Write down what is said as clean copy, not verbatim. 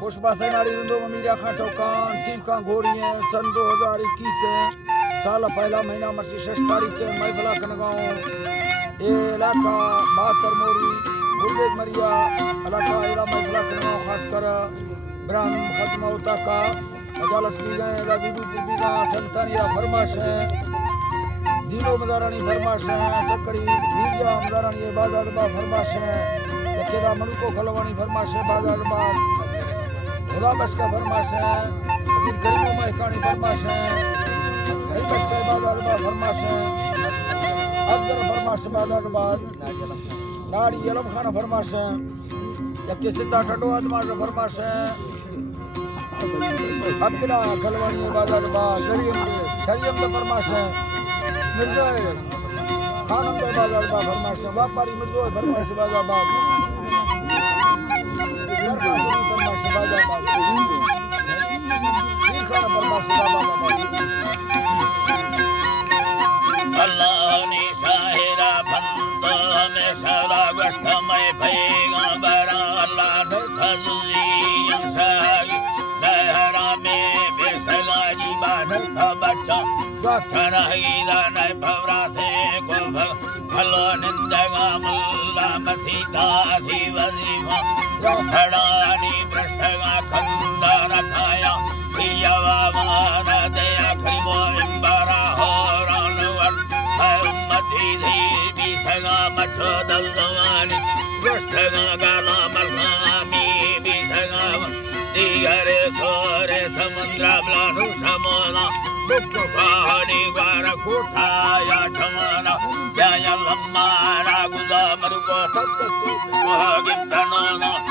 पुष्पा से नाड़ी रुंदो मीरा खां टोकान सीफ खां घोड़ियां सन 2021 साल पहला महीना मसी 6 तारीख के महफला कनगांव ए इलाका मातर मोरी गुरबेग मरिया इलाका एड़ा महफला कनगांव खासकर ब्राह्म खत्म होता का मजालस की गए दा बीबी बीबी का संतानिया फरमाश है दीनो मदारानी फरमाश है टकरी वीजा मदारानी बाजार बा फरमाश है केदा मनुको खलवानी फरमाश है बाजार बा खुदा बस का फरमाश है फिर गरीबों में कहानी फरमाश है गरीब बस का बाजार बा फरमाश है अजगर फरमाश बाजार बा नाड़ी यलम खाना फरमाश है यके सिद्धा ठडो आदमा जो फरमाश है अब्दुल्ला खलवानी बाजार बा शरीयम द फरमाश है मिर्जा खानम द बाजार बा फरमाश है व्यापारी मिर्जो फरमाश बाजार बा फरमाश बाजार बा फिर खाना फरमाश बाजार बा अल्लाह ने साहिरा बंदो में सदा गश्त में भैगा बरा अल्लाह ने फजली साई लहरा में बेसगा जीवन का बच्चा वक्र हीरा ने भवरा थे को भलो निंदगा मुल्ला मसीता थी वजीफा खड़ानी भ्रष्टगा खंदा रखाया यवामान दया खरीमो इम्बरा हो मचो दलवानी गोष्ठगा गाना मलगामी बीसगा दिगरे सोरे समुद्र ब्लानु समोना बुक पहाड़ी वार कुठाया छमाना जय लम्मा रागुदा मरुको तत्तु मोह गिंतनोना